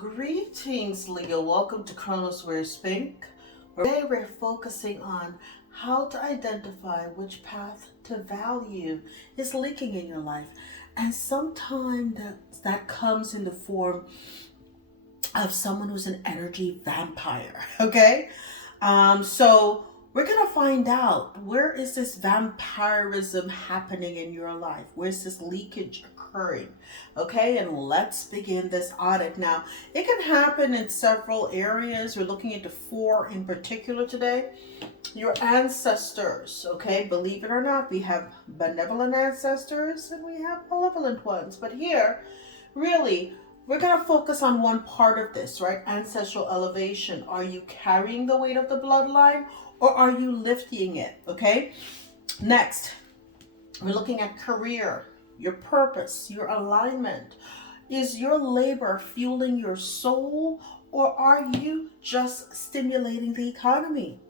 Greetings, Leo. Welcome to Chronos Wears Pink. Today we're focusing on how to identify which path to value is leaking in your life. And sometimes that comes in the form of someone who's an energy vampire, okay? So we're going to find out, where is this vampirism happening in your life? Where's this leakage occurring? Okay, and let's begin this audit. Now, it can happen in several areas. We're looking into 4 in particular today. Your ancestors, okay? Believe it or not, we have benevolent ancestors and we have malevolent ones. But here, really, we're going to focus on one part of this, right? Ancestral elevation. Are you carrying the weight of the bloodline, or are you lifting it? Okay. Next, we're looking at career, your purpose, your alignment. Is your labor fueling your soul, or are you just stimulating the economy?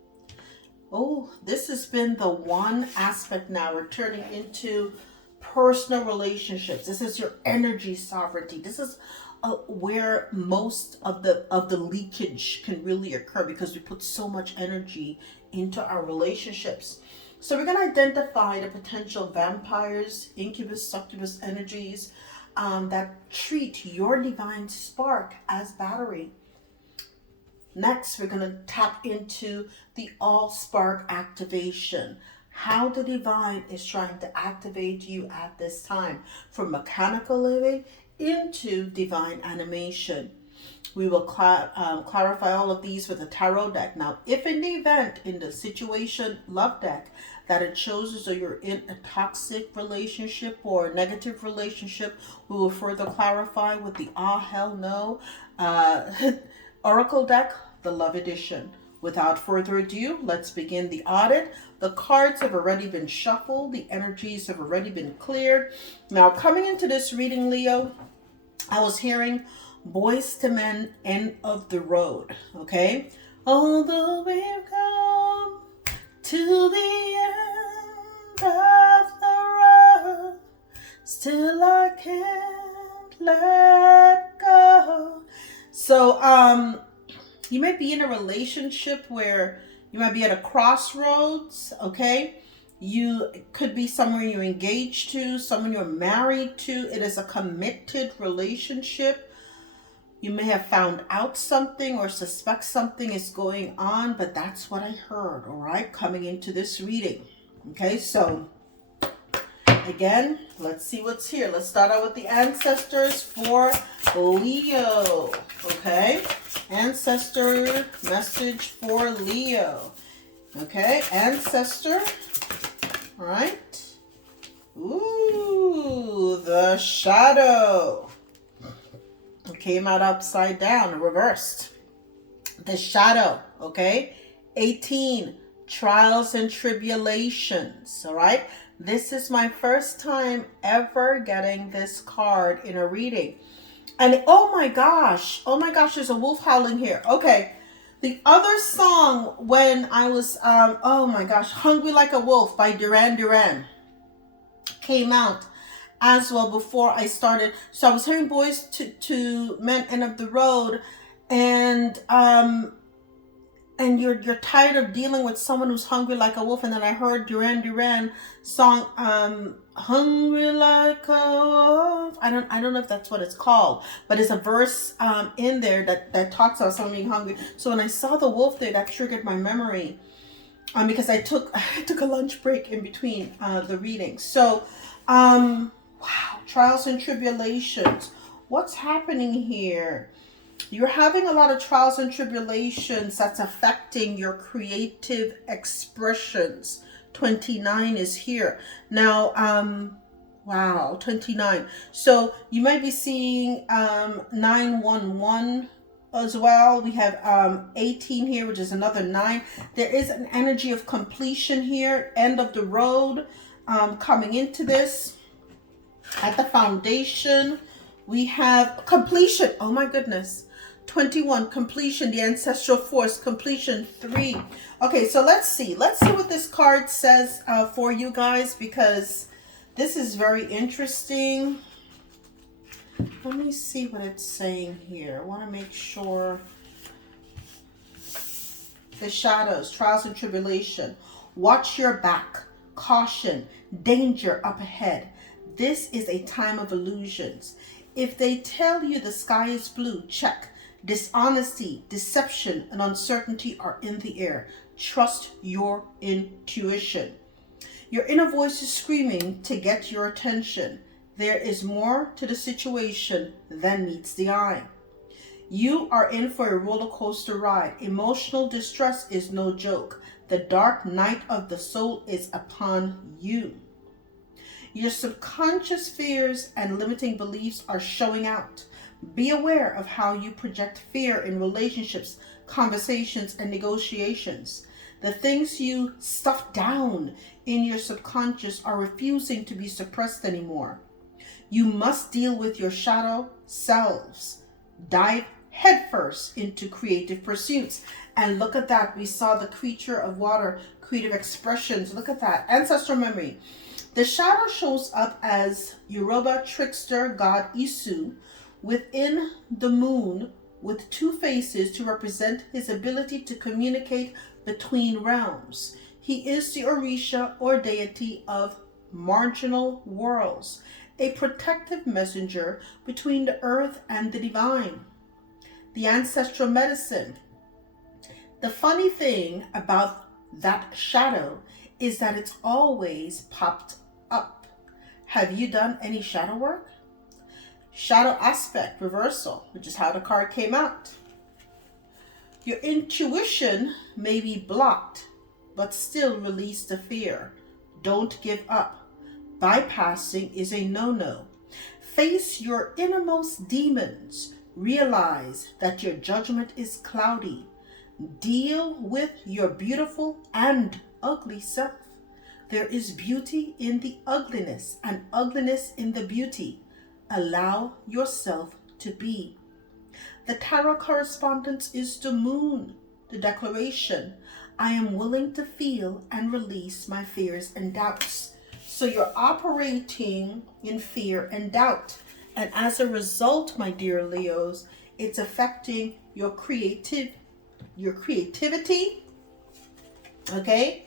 Oh, this has been the one aspect now. We're turning into personal relationships. This is your energy sovereignty. This is where most of the leakage can really occur, because we put so much energy into our relationships. So we're going to identify the potential vampires, incubus, succubus energies that treat your divine spark as battery. Next, we're going to tap into the all spark activation. How the divine is trying to activate you at this time, from mechanical living into divine animation. We will clarify all of these with a tarot deck. Now, if in the event, in the situation love deck, that it shows as though you're in a toxic relationship or a negative relationship, we will further clarify with the hell no oracle deck, the love edition. Without further ado, let's begin the audit. The cards have already been shuffled. The energies have already been cleared. Now, coming into this reading, Leo, I was hearing Boys to Men, End of the Road, okay? Although we've come to the end of the road, still I can't let go. So, you might be in a relationship where you might be at a crossroads, okay? You could be someone you're engaged to, someone you're married to. It is a committed relationship. You may have found out something or suspect something is going on, but that's what I heard, all right, coming into this reading. Okay, so again, let's see what's here. Let's start out with the ancestors for Leo, okay? Ancestor message for Leo. Okay, ancestor. All right. Ooh, the shadow. It came out upside down, reversed. The shadow, okay? 18, trials and tribulations, all right? This is my first time ever getting this card in a reading. And oh my gosh, there's a wolf howling here. Okay, the other song when I was, oh my gosh, Hungry Like a Wolf by Duran Duran came out as well before I started. So I was hearing Boys to Men, End of the Road, and you're tired of dealing with someone who's hungry like a wolf. And then I heard Duran Duran song, Hungry Like a Wolf. I don't know if that's what it's called, but there's a verse in there that talks about someone being hungry. So when I saw the wolf there, that triggered my memory, because I took a lunch break in between the readings. So wow, trials and tribulations. What's happening here? You're having a lot of trials and tribulations that's affecting your creative expressions. 29 is here. Now, wow, 29. So you might be seeing 911 as well. We have 18 here, which is another 9. There is an energy of completion here, end of the road, coming into this. At the foundation, we have completion. Oh my goodness. 21, completion, the ancestral force, completion 3. Okay, so let's see what this card says for you guys, because this is very interesting. let me see what it's saying here. I want to make sure. The shadows, trials and tribulation. Watch your back. Caution. Danger up ahead. This is a time of illusions. If they tell you the sky is blue, check. Dishonesty, deception, and uncertainty are in the air. Trust your intuition. Your inner voice is screaming to get your attention. There is more to the situation than meets the eye. You are in for a roller coaster ride. Emotional distress is no joke. The dark night of the soul is upon you. Your subconscious fears and limiting beliefs are showing out. Be aware of how you project fear in relationships, conversations, and negotiations. The things you stuff down in your subconscious are refusing to be suppressed anymore. You must deal with your shadow selves. Dive headfirst into creative pursuits. And look at that. We saw the creature of water, creative expressions. Look at that. Ancestral memory. The shadow shows up as Yoruba trickster god Isu within the moon with two faces to represent his ability to communicate between realms. He is the Orisha or deity of marginal worlds, a protective messenger between the earth and the divine. The ancestral medicine. The funny thing about that shadow is that it's always popped up. Have you done any shadow work? Shadow aspect reversal, which is how the card came out. Your intuition may be blocked, but still release the fear. Don't give up. Bypassing is a no-no. Face your innermost demons. Realize that your judgment is cloudy. Deal with your beautiful and ugly self. There is beauty in the ugliness and ugliness in the beauty. Allow yourself to be. The tarot correspondence is the moon. The declaration. I am willing to feel and release my fears and doubts. So you're operating in fear and doubt. And as a result, my dear Leos, it's affecting your creativity, okay?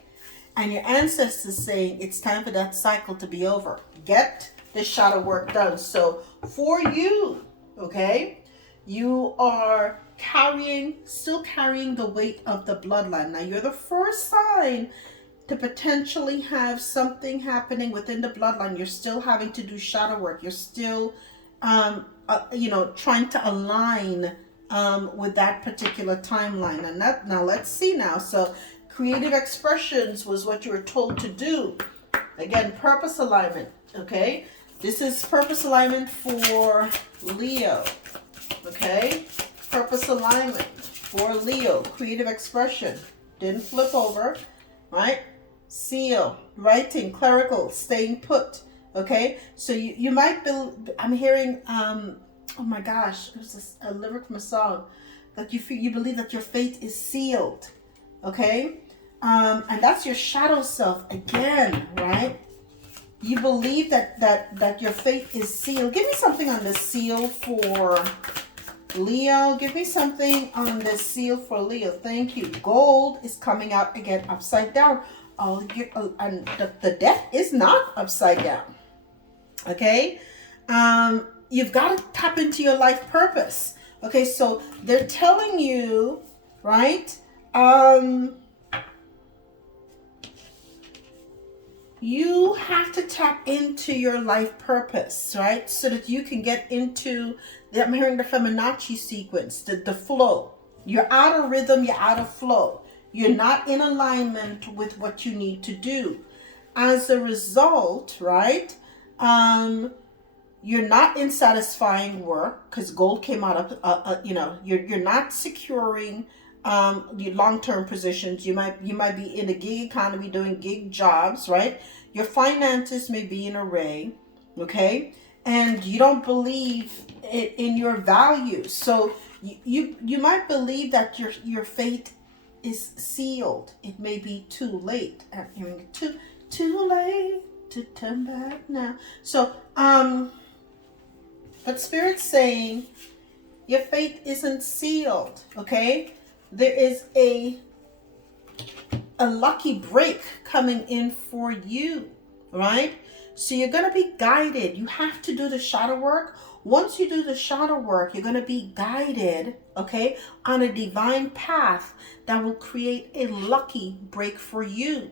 And your ancestors saying it's time for that cycle to be over. Get the shadow work done. So for you, okay, you are still carrying the weight of the bloodline. Now you're the first sign to potentially have something happening within the bloodline. You're still having to do shadow work. You're still, trying to align with that particular timeline. And now let's see now. So creative expressions was what you were told to do. Again, purpose alignment, okay? This is purpose alignment for Leo, okay? Purpose alignment for Leo, creative expression. Didn't flip over, right? Seal, writing, clerical, staying put, okay? So you might be, I'm hearing, oh my gosh, it was a lyric from a song, that you believe that your fate is sealed, okay? And that's your shadow self again, right? You believe that your fate is sealed. Give me something on the seal for Leo. Give me something on the seal for Leo. Thank you. Gold is coming out again upside down. And the deck is not upside down. Okay? You've got to tap into your life purpose. Okay, so they're telling you, right? You have to tap into your life purpose, right? So that you can get into, I'm hearing the Fibonacci sequence, the flow. You're out of rhythm, you're out of flow. You're not in alignment with what you need to do. As a result, right, you're not in satisfying work because gold came out of, you're not securing your long-term positions. You might be in the gig economy doing gig jobs, right? Your finances may be in array, okay? And you don't believe in your values. So you might believe that your fate is sealed. It may be too late. I'm hearing too late to turn back now. So But Spirit's saying your fate isn't sealed, okay? There is a lucky break coming in for you, right? So you're going to be guided. You have to do the shadow work. Once you do the shadow work, you're going to be guided, okay, on a divine path that will create a lucky break for you.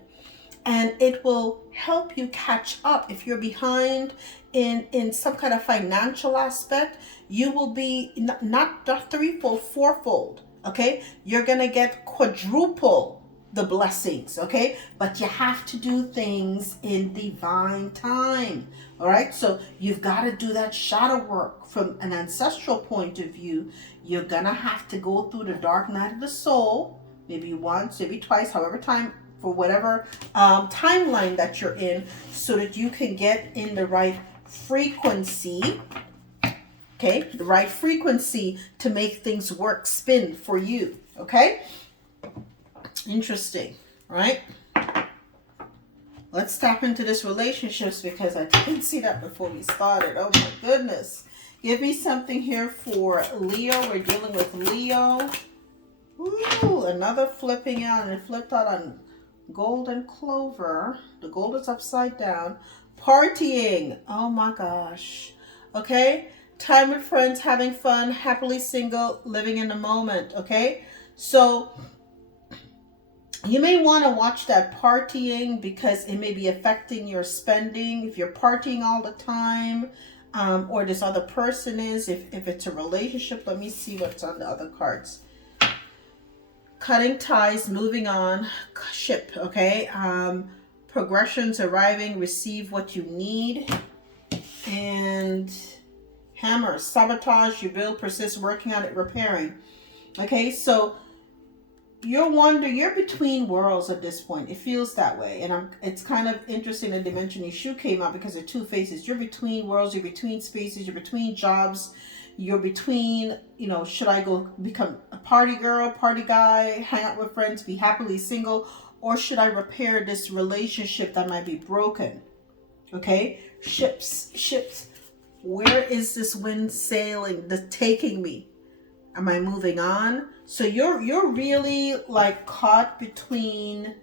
And it will help you catch up. If you're behind in some kind of financial aspect, you will be not threefold, fourfold, okay? You're going to get quadruple the blessings, okay? But you have to do things in divine time, all right? So you've got to do that shadow work from an ancestral point of view. You're going to have to go through the dark night of the soul, maybe once, maybe twice, however time, for whatever timeline that you're in, so that you can get in the right frequency, okay? The right frequency to make things work, spin for you, okay? Interesting, right? Let's tap into this relationships, because I didn't see that before we started. Oh my goodness. Give me something here for Leo. We're dealing with Leo. Ooh, another flipping out, and it flipped out on golden clover. The gold is upside down. Partying. Oh my gosh. Okay. Time with friends, having fun, happily single, living in the moment. Okay. So you may want to watch that partying, because it may be affecting your spending. If you're partying all the time, or this other person is, if it's a relationship. Let me see what's on the other cards. Cutting ties, moving on, ship, okay? Progressions, arriving, receive what you need. And hammer, sabotage, you build, persist, working on it, repairing. Okay, so you're between worlds at this point. It feels that way. And it's kind of interesting that Dimension Issue came out, because there are two faces. You're between worlds, you're between spaces, you're between jobs. You're between, should I go become a party girl, party guy, hang out with friends, be happily single, or should I repair this relationship that might be broken? Okay? Ships. Where is this wind sailing, taking me? Am I moving on? So you're really like caught between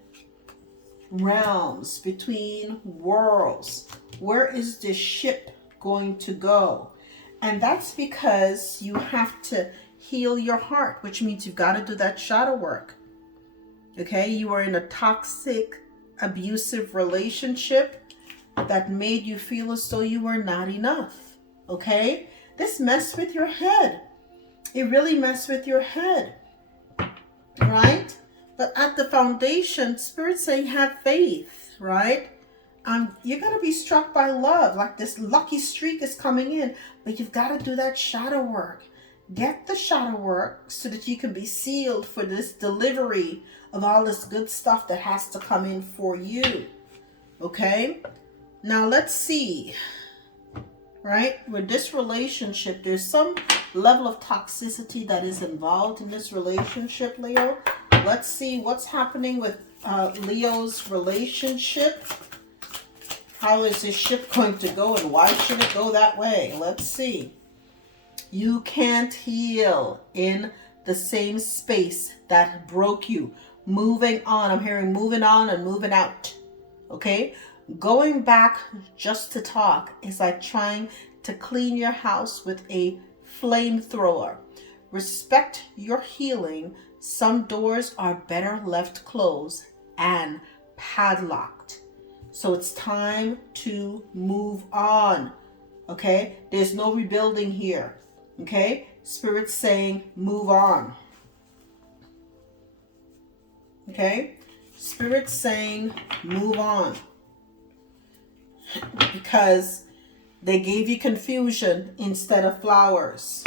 realms, between worlds. Where is this ship going to go? And that's because you have to heal your heart, which means you've got to do that shadow work. Okay? You were in a toxic, abusive relationship that made you feel as though you were not enough. Okay? This messed with your head. It really messed with your head. Right? But at the foundation, Spirit's saying have faith, right? You're going to be struck by love. Like this lucky streak is coming in. But you've got to do that shadow work. Get the shadow work so that you can be sealed for this delivery of all this good stuff that has to come in for you. Okay? Now let's see. Right? With this relationship, there's some level of toxicity that is involved in this relationship, Leo. Let's see what's happening with Leo's relationship. How is this ship going to go, and why should it go that way? Let's see. You can't heal in the same space that broke you. Moving on. I'm hearing moving on and moving out. Okay? Going back just to talk is like trying to clean your house with a flamethrower. Respect your healing. Some doors are better left closed and padlocked. So it's time to move on. Okay? There's no rebuilding here. Okay? Spirit's saying move on. Okay? Spirit's saying move on. Because they gave you confusion instead of flowers.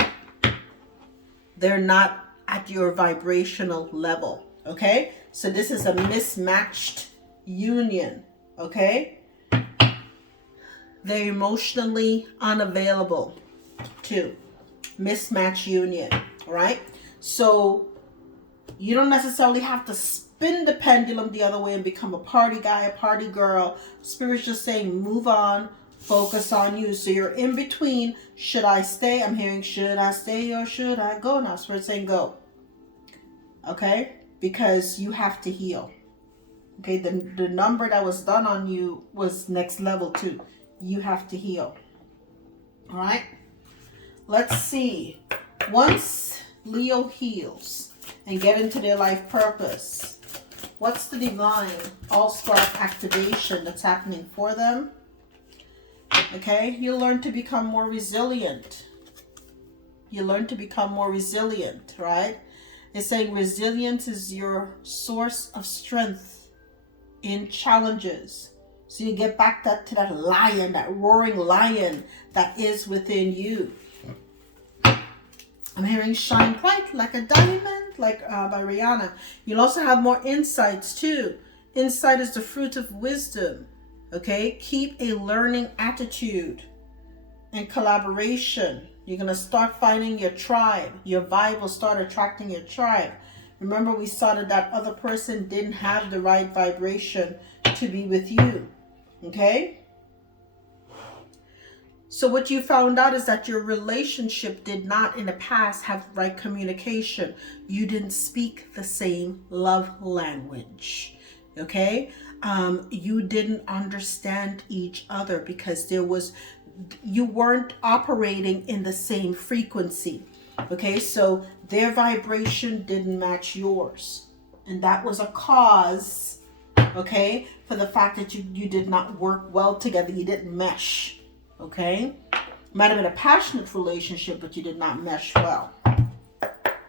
They're not at your vibrational level. Okay? So this is a mismatched union. Okay? They're emotionally unavailable too. Mismatched union. Right? So you don't necessarily have to spin the pendulum the other way and become a party guy, a party girl. Spirit's just saying move on, Focus on you. So you're in between. Should I stay? I'm hearing, should I stay or should I go? Now Spirit's saying go. Okay? Because you have to heal. Okay? The number that was done on you was next level too. You have to heal. All right? Let's see. Once Leo heals and get into their life purpose, what's the divine all-spark activation that's happening for them? Okay, you learn to become more resilient. You learn to become more resilient, right? It's saying resilience is your source of strength in challenges. So you get back to that lion, that roaring lion that is within you. I'm hearing shine bright like a diamond, like by Rihanna. You'll also have more insights too. Insight is the fruit of wisdom. Okay, keep a learning attitude and collaboration. You're going to start finding your tribe. Your vibe will start attracting your tribe. Remember, we saw that other person didn't have the right vibration to be with you. Okay? So what you found out is that your relationship did not in the past have right communication. You didn't speak the same love language. Okay? You didn't understand each other because you weren't operating in the same frequency. Okay, so their vibration didn't match yours. And that was a cause, okay, for the fact that you did not work well together. You didn't mesh. Okay? Might have been a passionate relationship, but you did not mesh well.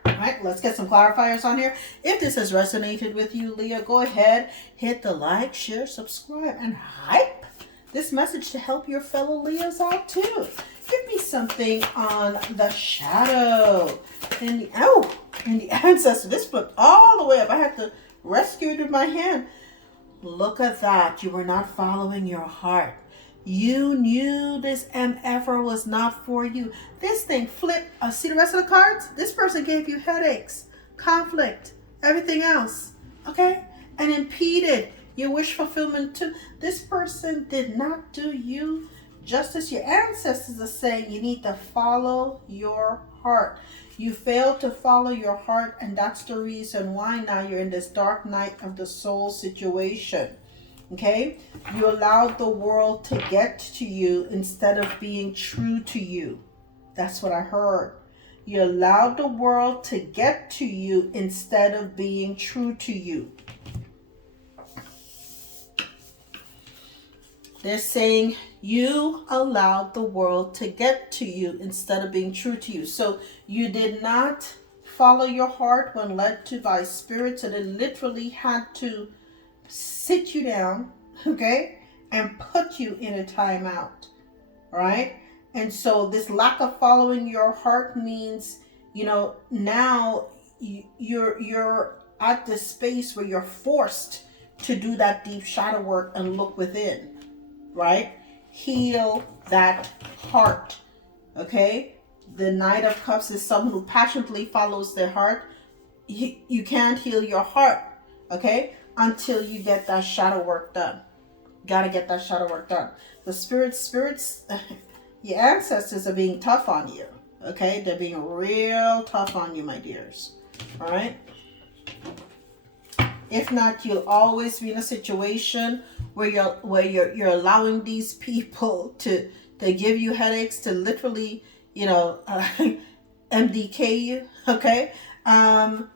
Alright, let's get some clarifiers on here. If this has resonated with you, Leo, go ahead, hit the like, share, subscribe, and hype this message to help your fellow Leos out too. Give me something on the shadow and the ancestor. This flipped all the way up. I had to rescue it with my hand. Look at that. You were not following your heart. You knew this MFR was not for you. This thing flipped. See the rest of the cards? This person gave you headaches, conflict, everything else. Okay? And impeded your wish fulfillment too. This person did not do you justice. Your ancestors are saying you need to follow your heart. You failed to follow your heart, and that's the reason why now you're in this dark night of the soul situation. Okay? You allowed the world to get to you instead of being true to you. That's what I heard. You allowed the world to get to you instead of being true to you. They're saying you allowed the world to get to you instead of being true to you. So you did not follow your heart when led to by spirit. So they literally had to sit you down, okay, and put you in a timeout, right? And so this lack of following your heart means, now you're at this space where you're forced to do that deep shadow work and look within, right? Heal that heart, okay? The Knight of Cups is someone who passionately follows their heart. You can't heal your heart, okay, until you get that shadow work done. Gotta get that shadow work done. The spirits, your ancestors are being tough on you, okay? They're being real tough on you, my dears, all right? If not, you'll always be in a situation where you're allowing these people to give you headaches, to literally, MDK you, okay? And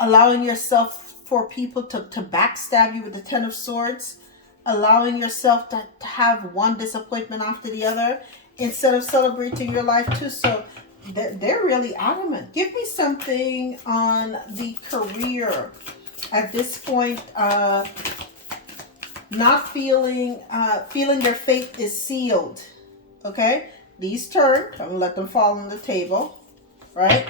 allowing yourself for people to backstab you with the Ten of Swords, allowing yourself to have one disappointment after the other instead of celebrating your life too. So they're really adamant. Give me something on the career at this point. Not feeling their fate is sealed. Okay, these turned. I'm gonna let them fall on the table, right?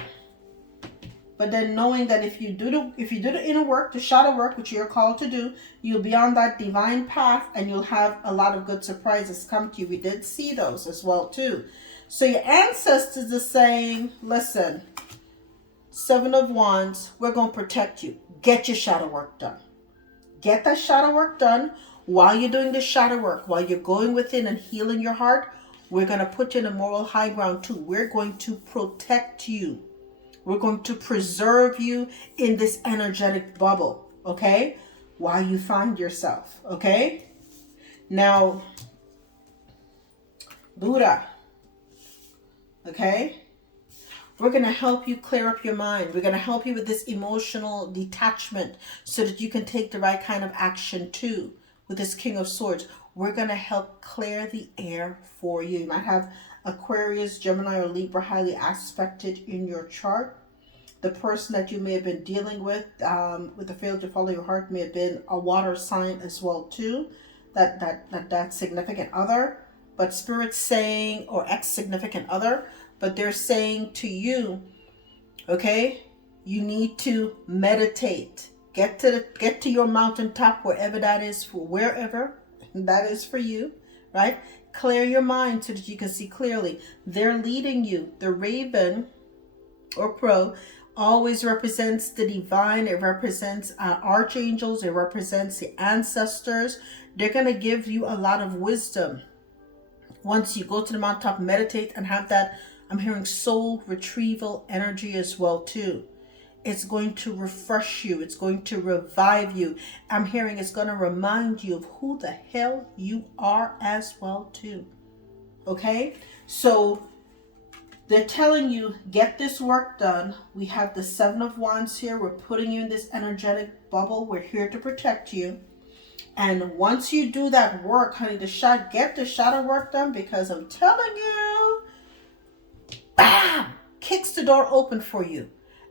But then knowing that if you do the inner work, the shadow work, which you're called to do, you'll be on that divine path and you'll have a lot of good surprises come to you. We did see those as well too. So your ancestors are saying, listen, Seven of Wands, we're going to protect you. Get your shadow work done. Get that shadow work done. while you're doing the shadow work, while you're going within and healing your heart, we're going to put you in a moral high ground too. We're going to protect you. We're going to preserve you in this energetic bubble, okay? While you find yourself, okay? Now, Buddha, okay? We're going to help you clear up your mind. We're going to help you with this emotional detachment so that you can take the right kind of action too. With this King of Swords, we're going to help clear the air for you. You might have Aquarius, Gemini, or Libra highly aspected in your chart. The person that you may have been dealing with the failure to follow your heart may have been a water sign as well too. That significant other, but Spirit's saying, or ex-significant other, but they're saying to you, okay, you need to meditate. Get to your mountaintop, wherever that is, for wherever that is for you, right? Clear your mind so that you can see clearly. They're leading you. The raven or crow always represents the divine. It represents archangels. It represents the ancestors. They're going to give you a lot of wisdom. Once you go to the mountaintop, meditate and have that, I'm hearing soul retrieval energy as well too. It's going to refresh you. It's going to revive you. I'm hearing it's going to remind you of who the hell you are as well too. Okay? So they're telling you, get this work done. We have the Seven of Wands here. We're putting you in this energetic bubble. We're here to protect you. And once you do that work, honey, get the shadow work done, because I'm telling you, bam, kicks the door open for you.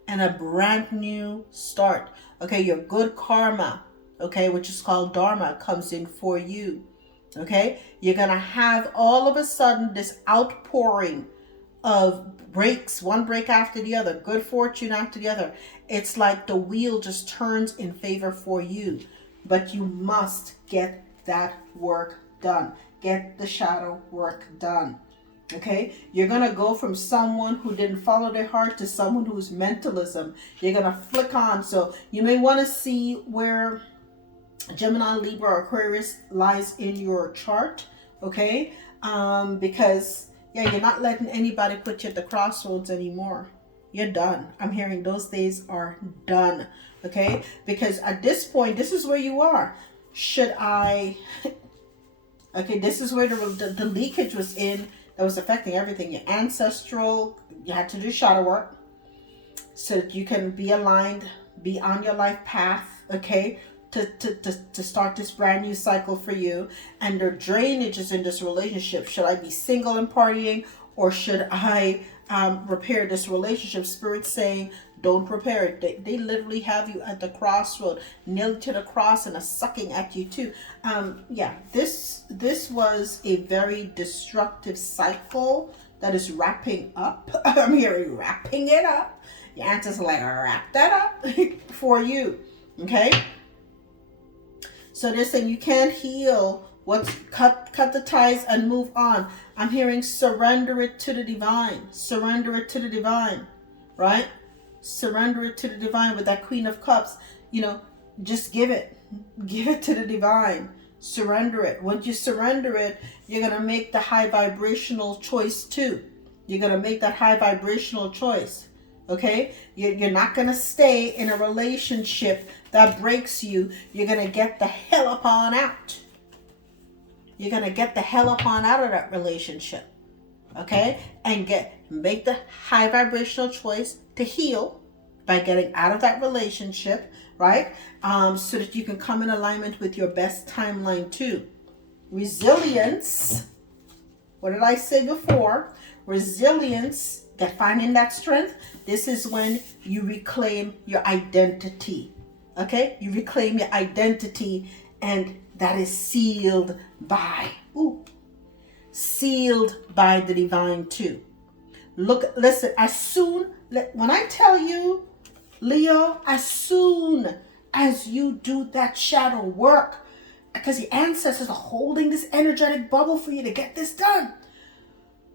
And a brand new start. Okay, your good karma, okay, which is called dharma, comes in for you. Okay, you're going to have all of a sudden this outpouring of breaks, one break after the other, good fortune after the other. It's like the wheel just turns in favor for you. But you must get that work done. Get the shadow work done. Okay, you're going to go from someone who didn't follow their heart to someone who's mentalism. You're going to flick on. So you may want to see where Gemini, Libra, or Aquarius lies in your chart. Okay, because yeah, you're not letting anybody put you at the crossroads anymore. You're done. I'm hearing those days are done. Okay, because at this point, this is where you are. Should I? Okay, this is where the leakage was in. That was affecting everything. Your ancestral, you had to do shadow work so that you can be aligned, be on your life path, okay, to start this brand new cycle for you. And the drainage is in this relationship. Should I be single and partying, or should I repair this relationship? Spirit's saying, don't repair it. They literally have you at the crossroad, nailed to the cross, and are sucking at you too. Yeah, this was a very destructive cycle that is wrapping up. I'm hearing wrapping it up. Your answers like, wrap that up for you. Okay? So they're saying you can't heal what's cut the ties and move on. I'm hearing surrender it to the divine. Surrender it to the divine. Right? Surrender it to the divine with that Queen of Cups. You know, just give it. Give it to the divine. Surrender it. Once you surrender it, you're going to make the high vibrational choice too. You're going to make that high vibrational choice. Okay? You're not going to stay in a relationship that breaks you. You're going to get the hell up on out. You're going to get the hell up on out of that relationship. Okay? And make the high vibrational choice to heal by getting out of that relationship, right? So that you can come in alignment with your best timeline too. Resilience. What did I say before? Resilience, finding that strength. This is when you reclaim your identity. Okay? You reclaim your identity, and that is sealed by, sealed by the divine too. Listen, when I tell you, Leo, as soon as you do that shadow work, because the ancestors are holding this energetic bubble for you to get this done,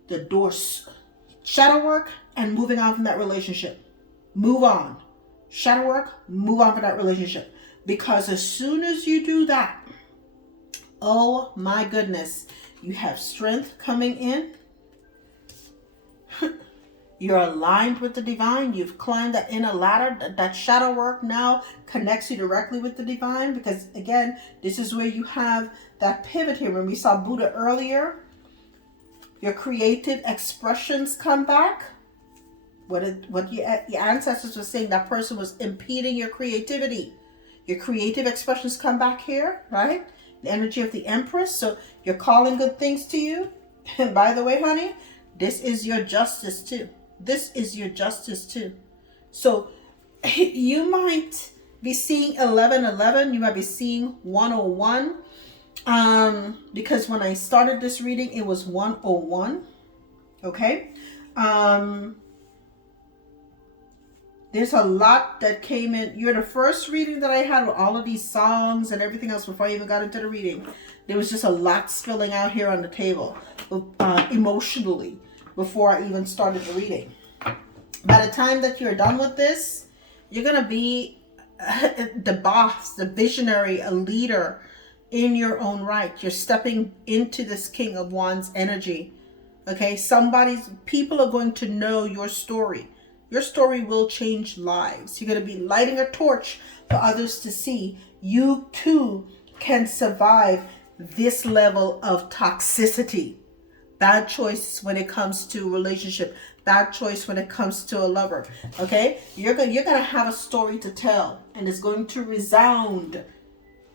the doors, shadow work and moving on from that relationship. Move on. Shadow work, move on from that relationship. Because as soon as you do that, Oh my goodness. You have strength coming in. You're aligned with the divine. You've climbed that inner ladder. That shadow work now connects you directly with the divine, because again, this is where you have that pivot here. When we saw Buddha earlier, your creative expressions come back. What your ancestors were saying, that person was impeding your creativity. Your creative expressions come back here, right? The energy of the Empress. So you're calling good things to you. And by the way, honey, this is your justice too. This is your justice too. So you might be seeing 1111. You might be seeing 101. Because when I started this reading, it was 101. Okay. There's a lot that came in. You're the first reading that I had with all of these songs and everything else before I even got into the reading. There was just a lot spilling out here on the table, emotionally, before I even started the reading. By the time that you're done with this, you're going to be the boss, the visionary, a leader in your own right. You're stepping into this King of Wands energy. Okay, people are going to know your story. Your story will change lives. You're going to be lighting a torch for others to see. You too can survive this level of toxicity. Bad choice when it comes to relationship. Bad choice when it comes to a lover. Okay? You're going to have a story to tell, and it's going to resound.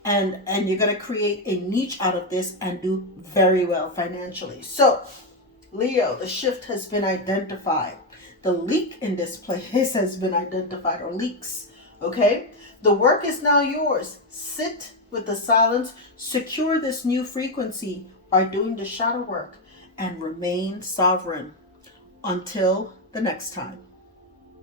And you're going to create a niche out of this and do very well financially. So, Leo, the shift has been identified. The leak in this place has been identified, or leaks. Okay? The work is now yours. Sit with the silence. Secure this new frequency by doing the shadow work, and remain sovereign. Until the next time.